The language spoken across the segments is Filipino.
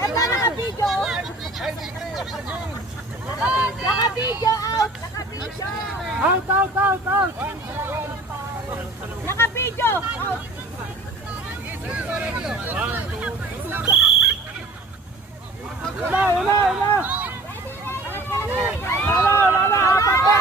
Ito naka-video. Naka-video out. Out. Naka-video out. Wala. Apat pa.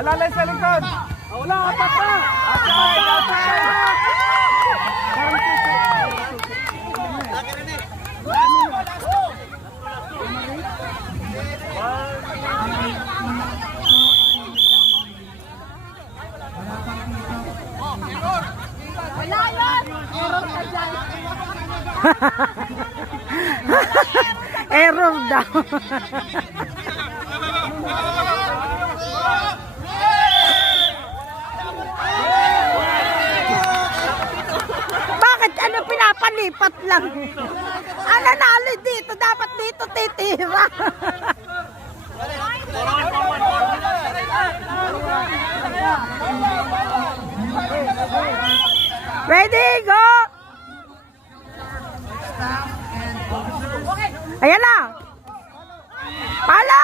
Alalay sa likod. Wala, apat pa. Wala yun. Error ka dyan. Error daw. Bakit ano pinapalipat lang? Ano nalo dito? Dapat dito titira. Ready, go! Ayan na! Palo!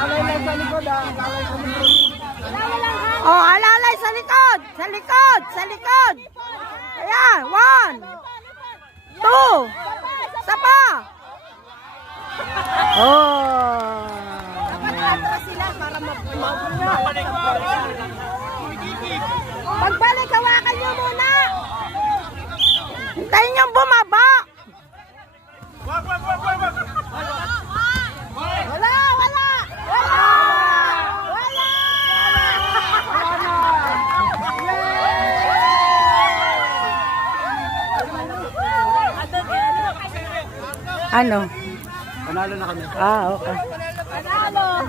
Alalay sa likod, Oh, alalay sa likod! Sa likod! Ayan, 1, 2, sapa! Oh! Atras sila para mabunga. Pagbalik, hawakan nyo muna. Hintayin niyong bumaba! Wala. Ano? Panalo na kami. Ah, okay. Panalo.